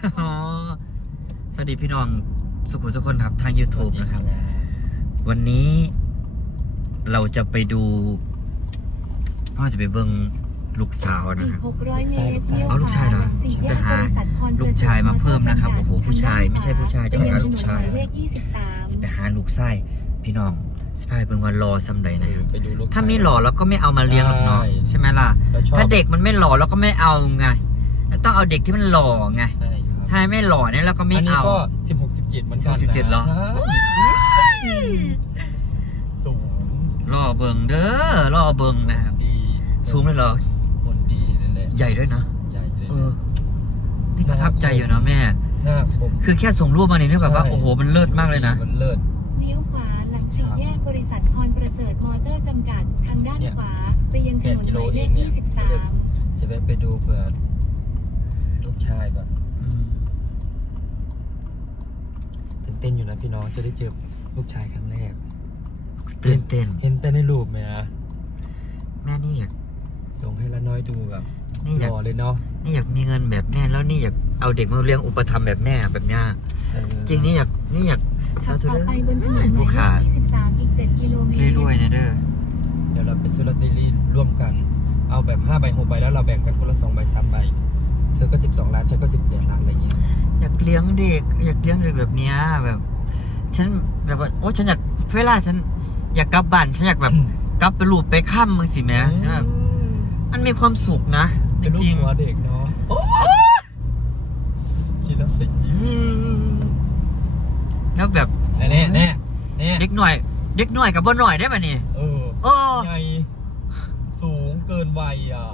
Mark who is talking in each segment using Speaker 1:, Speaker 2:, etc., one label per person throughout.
Speaker 1: สวัสดีพี่น้องสุขุมทุกคนครับทาง YouTube นะครับวันนี้เราจะไปดูพ่อจะไปเบิ่งลูกสาวนะครับเอาลูกชายเหรอไปหาลูกชายมาเพิ่มนะครับโอ้โหผู้ชายไม่ใช่ผู้ชายจะไปหาลูกชายไปหาลูกไส้พี่น้องสไปเบิ่งวันรอซ้ำใดนะครับถ้าไม่หล่อเราก็ไม่เอามาเลี้ยงหรอกเนาะใช่ไหมล่ะถ้าเด็กมันไม่หล่อเราก็ไม่เอาไงต้องเอาเด็กที่มันหล่อไงถ้าไม่หล่อเนี่ยเราก็ไม่เอา
Speaker 2: ก็16-17มันกัน
Speaker 1: 17เหรอ
Speaker 2: สูง
Speaker 1: ล่อเบิงเด้อล่อเบิงนะครับ
Speaker 2: ดี
Speaker 1: สูงเลยเหรอ
Speaker 2: คนดีนั่นแหละ
Speaker 1: ใหญ่ด้วยนะ
Speaker 2: ใหญ่เลย
Speaker 1: นี่ประทับใจอยู่นะแม่คือแค่ส่งรูปมาเนี่ยนี่แบบว่าโอ้โหมันเลิศมากเลยนะ
Speaker 2: มันเลิศ
Speaker 3: เลี้ยวขวาหลังสี่แยกบริษัทพรประเสริฐมอเตอร์จำกัดทางด้านขวาไปยังถนนหมายเลข23
Speaker 2: จะไปดูเผื่อลูกชายแบบเต้นอยู่นะพี่น้องจะได้เจอลูกชายครั้งแรก
Speaker 1: ตื่นเต้น
Speaker 2: เห็นแต่ในรูปไหมนะ
Speaker 1: แม่นี่อยาก
Speaker 2: ส่งให้ละน้อยดูแบบ
Speaker 1: นี่อยาก
Speaker 2: เลยเนาะ
Speaker 1: นี่อยากมีเงินแบบแม่แล้วนี่อยากเอาเด็กมาเลี้ยงอุปถัมภ์แบบแม่แบบเนี้ยจริงนี่อยาก
Speaker 3: ขับต่อไปบนถนนหมายเลข23อีก7กิโลเมตร
Speaker 1: รวยๆนะเด้อ
Speaker 2: เดี๋ยวเราไปซื้อลอตเตอรี่ร่วมกันเอาแบบ5 ใบ 6 ใบแล้วเราแบ่งกันคนละ2 ใบ 3 ใบเธอก็12 ล้านฉันก็18 ล้านอะไรอย่างเงี้ย
Speaker 1: อยากเลี้ยงเด็กแบบเนี้ยแบบฉันแบบว่าโอ้ฉันอยากเวลาฉันอยากกลับบ้านฉันอยากแบบกลับไปลูบไปค่ำมึงสิแม่แบบมันมีความสุขนะจริง
Speaker 2: ๆหัวเด็กเนาะคิดแล้วสิ
Speaker 1: แล้วแบบ
Speaker 2: แน่
Speaker 1: เด็กหน่อยกับบ่หน่อยได้ป่ะนี่
Speaker 2: ใหญ่สูงเกินวัยอ่ะ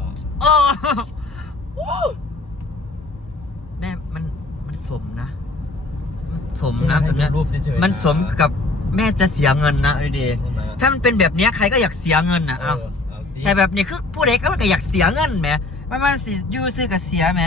Speaker 1: แม่มันสมนะสมนะสมเนี่ยมันสมกับแม่จะเสียเงินนะดีๆถ้ามันเป็นแบบนี้ใครก็อยากเสียเงินนะเอาแต่แบบนี้คือผู้ใดก็อยากเสียเงินไหมมันสิยูซื้อกับเสียไหม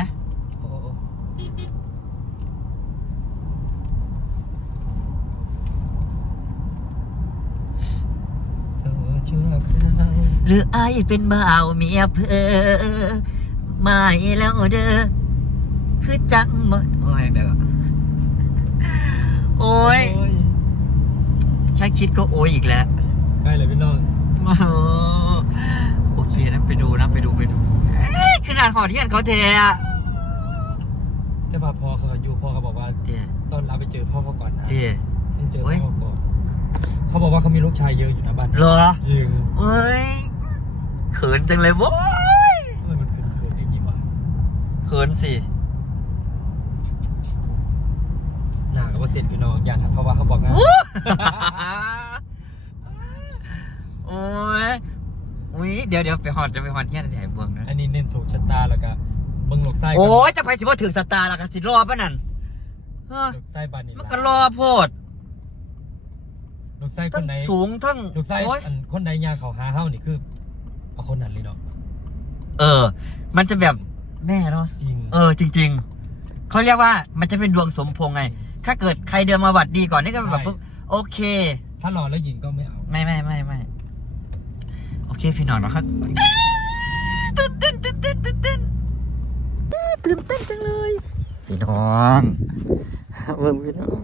Speaker 1: หรือไอเป็นบ่าวเมียเพอไม่แล้วเด้อคือจังหมดโอ้ยเด้อโอ้ยแค่คิดก็โอ้ยอีกแล้ว
Speaker 2: ใกล้เลยพี่น้อง
Speaker 1: โอเคนะไปดูขนาดหอดเทียนเขาเทะ
Speaker 2: แต่พอเขาอยู่พ่อเขาบอกว่าตอนเราไปเจอพ่อเขาก่อนนะต้องเจอพ่อก่อนเขาบอกว่าเขามีลูกชายเยอะอยู่นะบ้าน
Speaker 1: เหรอ
Speaker 2: จริง
Speaker 1: เอ้ยเขินจังเลยโว้ย
Speaker 2: มันเขินอย่างนี้วะ
Speaker 1: เขินสิ
Speaker 2: หน้ากับว่าเสร็จพี่น้องอย่าถามเขาว่าเขาบอกไง
Speaker 1: โอ้ยเดี๋ยวไปหอดเที่ยนจะให้เบิ่งนะ
Speaker 2: อันนี้เน้นถูกชะตาแล้วก็เบิ่งหลกไส้
Speaker 1: โอ้ยจะไปสิว่าถึงสตาร์แล้วก็สิรอป่ะนั่น
Speaker 2: หลกไส้บานนี่
Speaker 1: มันก็รอโพด
Speaker 2: หลกไส้คนไหน
Speaker 1: สูงทั้ง
Speaker 2: หลกไส้คนไหนยาเขาหาเฮ้านี่คือเอาคนนั้นเลยเนาะ
Speaker 1: มันจะแบบแม่เนาะ
Speaker 2: จริง
Speaker 1: จริงเขาเรียกว่ามันจะเป็นดวงสมพงษ์ไงถ้าเกิดใครเดินมาหวัดดีก่อนนี่ก็แบบโอเค
Speaker 2: ถ้ารอแล้วหญิงก็ไม่เอา
Speaker 1: ไม่โอเคพี่น้องนะครับตื่นเต้นจังเลยพี่น้องเบิ่งพี่น้อง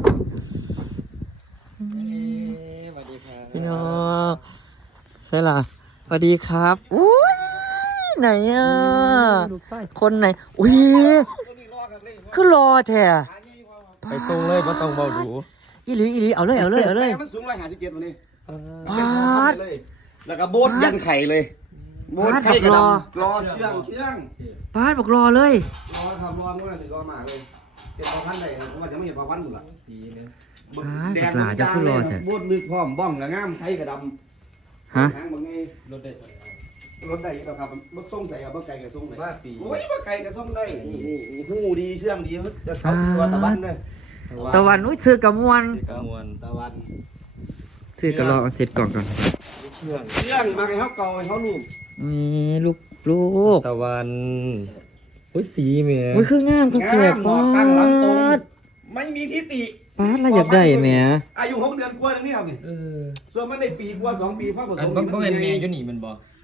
Speaker 2: สวัสดีครับ
Speaker 1: พี่น้องใช่ล่ะสวัสดีครับอุ้ยไหนอ่ะคนไหนอุ้ยคือรอแท้
Speaker 2: ไปส่งเลยก็ต้องเบาดู
Speaker 1: อีหลีเอาเลย
Speaker 4: มันสูง157วันนี้
Speaker 1: ปาด
Speaker 4: แล้วก็โบดยันไข่เลย
Speaker 1: โบดไข่รอ
Speaker 4: เชื่อง
Speaker 1: ปาดบอกรอเลย
Speaker 4: ครับรอมื่อไหร่ถึงรอมาเลยเจ็ดพันได้ผมว่าจะไม่เห็นพันหมดละ
Speaker 1: สีเนี่ยแดงจะขึ้นรอแท้
Speaker 4: โบดลึกพร้อมบ้องกับง่ามไข่กับดำ
Speaker 1: ฮะ
Speaker 4: บางไงรถได้แล้วครับรถส่งใส่กับไก่กับส่งเลยโอ้ยไก่กับส่งได้นี่หูดีเชื่องดีจะเขาซื้อตะวันเลย
Speaker 1: ตะวันอุ้ยซื้อกับมวน
Speaker 4: ตะวัน
Speaker 1: ซื้อกับรอเสร็จก่อน
Speaker 4: เชื่องมาให้เขาเกาให้เขานุ่ม
Speaker 1: นี่ลูก
Speaker 2: ตะวันอุ้ยสีเมีย
Speaker 1: อุ้ยคืองามคือเจ็บป้าด
Speaker 4: ไม่มีทิฏฐิ
Speaker 1: ป้าดอะไรอยากได้เมีย
Speaker 4: อายุ6 เดือนกว่านี่ครับนี่ส่วนมันได้ปีกว่า2 ปีพ่อผสม
Speaker 2: มันเป็นเมียอยู่นี่มันบอก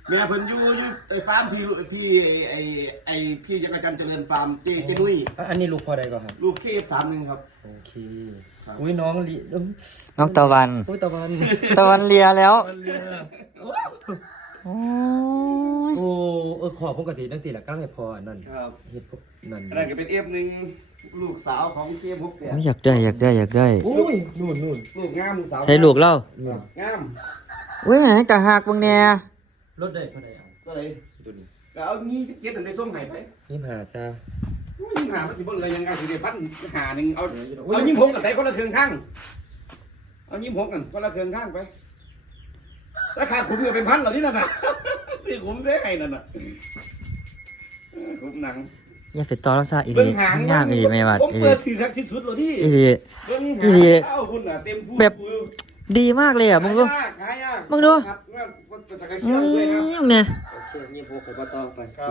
Speaker 4: แม่เพิ่นอยู่ไอ้ฟาร์มที่ไอ้พี่จักรจันทร์เจริญฟาร์มเจนุ้ย
Speaker 2: อันนี้ลูกพ่อใดก่อนครับ
Speaker 4: ลูกKF31ครับ
Speaker 2: โอเคอุ้ยน้องลี
Speaker 1: น้องตะวัน
Speaker 2: อุ้ยตะวัน
Speaker 1: ตะวันเลียแล้ว
Speaker 2: ตะวันเรือ
Speaker 1: โอ้ย
Speaker 2: โอ้ขอบพวกกระสีตั้งสี่แหละก้างให้พออันนั่น
Speaker 4: ครับ
Speaker 2: เฮ็ดพวกนั่น
Speaker 4: อันนั้นก็เป็น F1 ลูกสาวของKF68
Speaker 1: โอ้ยอยากได้
Speaker 2: อุ้ยนู่น
Speaker 4: ลูกงามลูกสาว
Speaker 1: ใช้ลูกเล่า
Speaker 4: ครับงาม
Speaker 1: อุ้ยไหนกะหักบางแน่
Speaker 2: รถได้เท่าไหร่เอา
Speaker 4: ก็เลย
Speaker 2: ดูนี่
Speaker 4: ก็เอา27อันไปส่งให้ไป
Speaker 2: นี่หาซะ
Speaker 4: ยิ่งหามันสิบ่เลยยังไงสิได้พันหาหนึงเอา26กันใส่คนละเครื่องข้างเอา26กันคนละเครื่องข้างไปราคาขุมก็เป็นพันเหรอนี่นั่นน่ะ ซื้อขุมเสียให้นั่นน่ะขุมหนัง
Speaker 1: อย่าไปต่อแล้วซะอี
Speaker 4: เบิ่
Speaker 1: ดี
Speaker 4: งหาง
Speaker 1: งามอีดีไม่ว่า
Speaker 4: ผม
Speaker 1: อีดี
Speaker 4: เปิดถือคักที่สุดเลยดิ
Speaker 1: อีดี
Speaker 4: เบิ่ง
Speaker 1: อี
Speaker 4: หาง
Speaker 1: ดี
Speaker 4: เอ้าคุณน่ะเต็มพู
Speaker 1: แบบ ดีมากเลยอ่ะมึงดู
Speaker 4: หายาก
Speaker 1: มึงดู
Speaker 4: ครับว่าตะไคร้
Speaker 1: อื
Speaker 4: เชื่อมด้วยครับ
Speaker 1: มเนี่ย
Speaker 2: โอเคยี่พวกเขาก็ต่อไป
Speaker 4: ครับ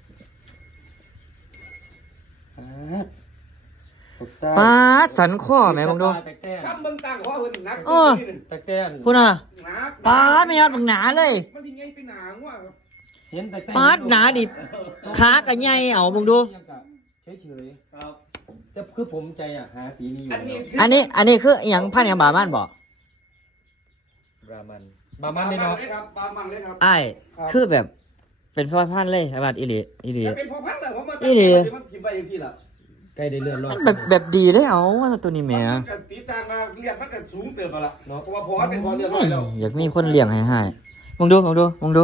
Speaker 1: ปาดสันข้อแม่มึงดู
Speaker 2: ตะแกรง
Speaker 4: คำเบิ่งต่างข้อเพิ่นหนัก
Speaker 1: อ้อ
Speaker 2: ตะแกรง
Speaker 1: พูดน่ะ
Speaker 4: หนัก
Speaker 1: ปาดไม่ยอดบังหนาเลย
Speaker 4: มันสิไงเป็นหนังว่ะครับ
Speaker 2: เห็นตะแกรง
Speaker 1: ปาดหนาดิขากะใหญ่เอามึงดู
Speaker 2: เฉย
Speaker 4: ครับ
Speaker 2: ๆแต่คือผมใจอ่ะหาสีนี้อยู่
Speaker 4: อันนี้
Speaker 1: อันนี้คืออหย่างพันอย่างบามันบอก
Speaker 2: บรามันบรามันเลยเนาะ
Speaker 4: เลยครับปลามันเลยครับ
Speaker 1: อ้ายคือแบบเป็นพ่อพันธุ์เลยอาบัดอีหลีอีหลี
Speaker 4: จะเป็นพอพันธุ์เลยผมมา
Speaker 1: อีหลี
Speaker 4: มันทิ่มไปอย่างที่ล่ะ
Speaker 2: ใกล้ได้เลื่อนรอบ
Speaker 1: แบบดีเลยเอาว่าตัวนี้แหม่
Speaker 4: มันก็ตีตางมาเรียกมันก็สูงเติบมาละเพราะว่าพอเป็นพอเรียบร้อยแล้ว
Speaker 1: อยากมีคนเลี้ยงให้มึงดู
Speaker 4: สีจริ
Speaker 1: มึงดู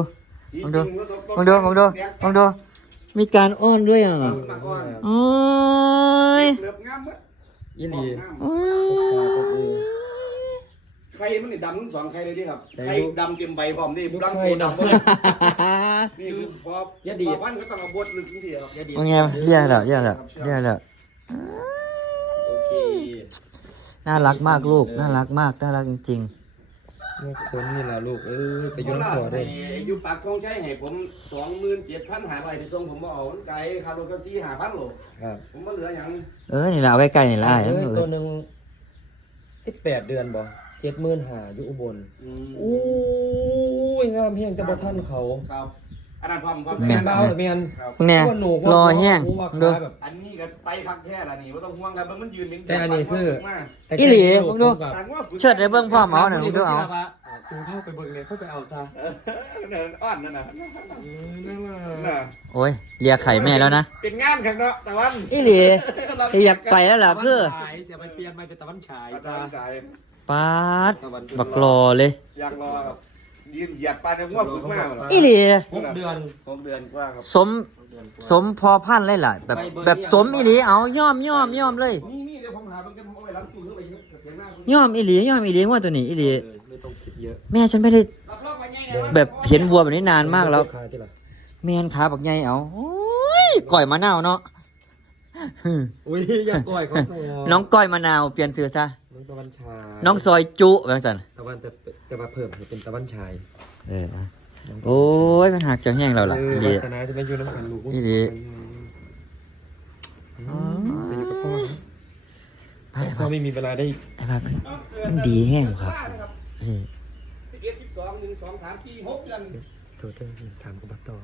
Speaker 1: มีการอ้อนด้วยอ่ะ
Speaker 4: มาก่อน
Speaker 1: โอ้ย
Speaker 4: เหลือบงามมั้ย
Speaker 2: อีหลี
Speaker 1: โอ้ย
Speaker 4: ไข่มันนี่ดำทั้งสองไข่เลยดิครับ
Speaker 2: ใช่
Speaker 4: ไข่ดำเต็มใบพร้อมดิ
Speaker 2: ลูก
Speaker 4: รัง
Speaker 2: ไข่
Speaker 4: โต
Speaker 2: ดำ
Speaker 4: ดำเลยนี่คือพอ
Speaker 2: อย่าดีด
Speaker 4: พอพันธุ์ก็ต้องเอาบดลึกนี่สิครับอย่าดีด
Speaker 1: มึงไงเรียกแล้ว
Speaker 2: โอเค
Speaker 1: น่ารักมากลูกน่ารักมากน่ารักจริง
Speaker 2: นี่คนนี่ล่ะลูกไปยุ่ง
Speaker 4: ล่ะ
Speaker 2: หัวได้
Speaker 4: อยู่ปากคลองใช้ให้ผม27,500ไปส่งผมบ่เอามันไกลค่ารถก็4-5,000โล
Speaker 2: ครับ
Speaker 4: ผมบ่เหลือหยัง
Speaker 1: นี่ละเอาใกล้ๆนี่ละ
Speaker 2: ตัวหนึ่ง18 เดือนบ่75,000อยู่อุบลอู้ยงามเฮียงแต่บ่ทันเขา
Speaker 4: ครับอันนั้นพร้อม
Speaker 2: แม่นเบาแม่น
Speaker 4: ครับ
Speaker 1: มึงเนี่ยรอแห้งดู
Speaker 2: แบบ
Speaker 4: อันนี้ก็ไปคักแท้ละนี่บ่ต้องห่วงครับมันยืนเป็น
Speaker 2: แต่อันนี้คือ
Speaker 1: อีหลีมึงดู
Speaker 4: ต่างว่าฝึก
Speaker 1: เชิดได้เบิ่งพ่อเมาหน่อยมึงดูเอา
Speaker 2: สูงเข้าไปเบิ่งเลยเข้าไปเอาซะ
Speaker 4: อ่อนนั่นน่ะน่ะ
Speaker 1: โอ้ยเลียไข่แม่แล้วนะ
Speaker 4: เป็นงานข้างเนาะตะวัน
Speaker 1: อีหลีอยากไปแล้วล่ะคือ
Speaker 2: ฉายเสียไปเปลี่ยนไปเป็นตะวันฉาย
Speaker 4: อา
Speaker 2: ซะ
Speaker 4: จารย์จ่าย
Speaker 1: ปาดบักรอเลย
Speaker 4: อยากรอครับยืนเหยียดปลาในหัวฝึกมากเลย
Speaker 1: อีหลี
Speaker 2: 6 เดือน
Speaker 4: 6 เดือนกว่าครับ
Speaker 1: สมพอพันธุ์เลยล่ะแบบสมอีหลีเอาย่อมเลย
Speaker 4: นี่เดี๋ยวผมหามันกันผมเอาไว้ล้างตู้หรือไปเถียงหน้าคุณ
Speaker 1: ย่อมอีหลีว่าตัวนี้อีหลี
Speaker 2: ไม่ต้องคิดเยอะ
Speaker 1: แม่ฉันไม่ได้
Speaker 4: รับรองไว้ไงนะ
Speaker 1: แบบเห็นวัวแบบนี้นานมากแล้ว
Speaker 2: คาที่ละ
Speaker 1: แม่นขาบักใหญ่เอาโอ้ยก้อยมะนาวเนาะ
Speaker 2: อุ้ยอย่าก่อยเขาตัว
Speaker 1: น้องก้อยมะนาวเปลี่ยนชื่อซะ
Speaker 2: น้องตะวันฉาย
Speaker 1: น้องซอยจุแบบนั้น
Speaker 2: ตะวันแต่ว่าเพิ่มให้เป็นตะวันฉาย
Speaker 1: โอ้ยมันหักจังแห้งเราล่ะอีหลี
Speaker 2: ศาสนาจะไม่อยู่น้ำกันลูก
Speaker 1: อีหลี
Speaker 2: ไปอยู่กับพ่อ
Speaker 1: ไป
Speaker 2: พ่อไม่มีเวลาได้
Speaker 1: ไอ้บ้ามันดีแห้งครับนี่
Speaker 4: 11 12 1 2 3 4 6 เดือน
Speaker 2: ตัวเติม3กับบัตต่อ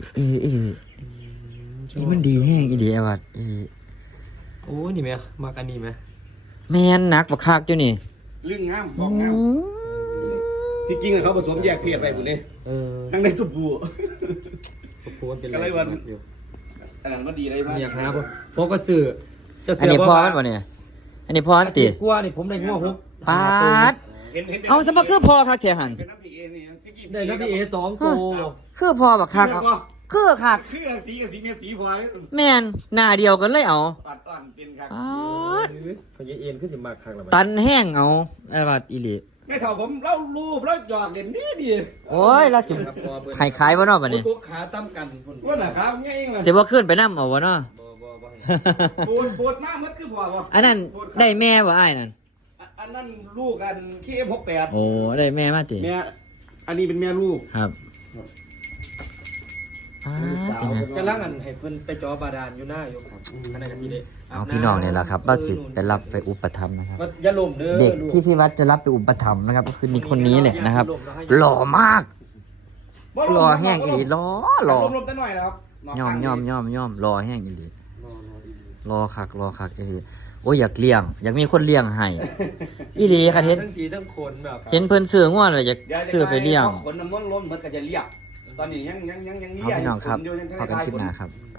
Speaker 1: นี่มันดีแห้งอีหลีไอ้บัดอีหลี
Speaker 2: โอ้นี่ไหมมากอันนี้ไหม
Speaker 1: แม่นหนักบักคักอยู่นี่
Speaker 4: ลึงงามบอกงามที่จริงเขาผสมแยกเพศไปหมดเลยทั้งในตัวผู้
Speaker 2: พูดเป็น
Speaker 4: อะไรวะ อันนั้นก็ดีเลยมาก
Speaker 2: เนี่ยครับพวกก็สื่อจะ
Speaker 1: อันนี้พอมันบ่เนี่ยอันนี้พออันติ
Speaker 2: กลัวนี่ผมได้ง้อฮุก
Speaker 1: ปาดเอาสมัครคือพอคักแท้หัน
Speaker 4: เป็นน้ำพีเอนี่ที่กิน
Speaker 2: ได้แล้วพี่เอ2ตัว
Speaker 1: คือพอบักคักเอาคือคัก
Speaker 4: คือสีกับสีเมียสีพลอย
Speaker 1: แม่นหน้าเดียวกันเลยเอา
Speaker 4: อ่อนเป็นครับ
Speaker 1: ปาด
Speaker 2: เขาเย็นขึ้นสิมากครั้งละ
Speaker 1: ตันแห้งเอาไอ้บัดอีหลี
Speaker 4: ไม่เท่าผมเล่ารูปแล้วหยอกเด่นนี่ดี
Speaker 1: โอ้ยแล้วสิให้ขายบ่เนาะบัดนี้
Speaker 2: พวกขาซ้ำกันพุ่น
Speaker 4: ว่าน่ะครับง่ายเลย
Speaker 1: สิบ่ขึ้นไปนำเอาบ่เนาะ
Speaker 4: ปวดมากมันคือพอป่ะ
Speaker 1: อันนั้นได้แม่บ่อ้ายนั่น
Speaker 4: อันนั้นลูกกันKF68
Speaker 1: โอ้ได้แม่มาติ
Speaker 4: แม่อันนี้เป็นแม่ลูก
Speaker 1: ครับปาดตินะ
Speaker 2: กำลังอันให้เพิ่นไปจอบาดาลอยู่หน้าอยู่ครับอันนั้นก็สิได้
Speaker 1: เอาพี่น้องเนี่ยแหละครับว่าสิไปรับไปอุปถัมภ์นะครับ
Speaker 2: อย่าล้มเด้อ
Speaker 1: เด็กที่พี่วัดจะรับไปอุปถัมภ์นะครับก็คือนี่คนนี้แหละนะครับ หล่อมากรอแห้งอีหลีรอ
Speaker 4: ลมแต่หน่อยนะครับ
Speaker 1: ย่อมรอแห้งอีหลีรอคักอีหลีโอ้ยอยากเลี้ยงอยากมีคนเลี้ยงให้อีหลีคันเห็น
Speaker 2: ทั้งสีทั้งขนแบบ
Speaker 1: เห็นเพิ่นซื้องัวเลยอยากซื้อไปเลี้ยง
Speaker 4: ขนน้ำมันล้นเหมือนกับจะเรียกตอนนี้ยัง
Speaker 1: เอาพี่น้องครับพอกันคลิปหน้าครับ
Speaker 4: เ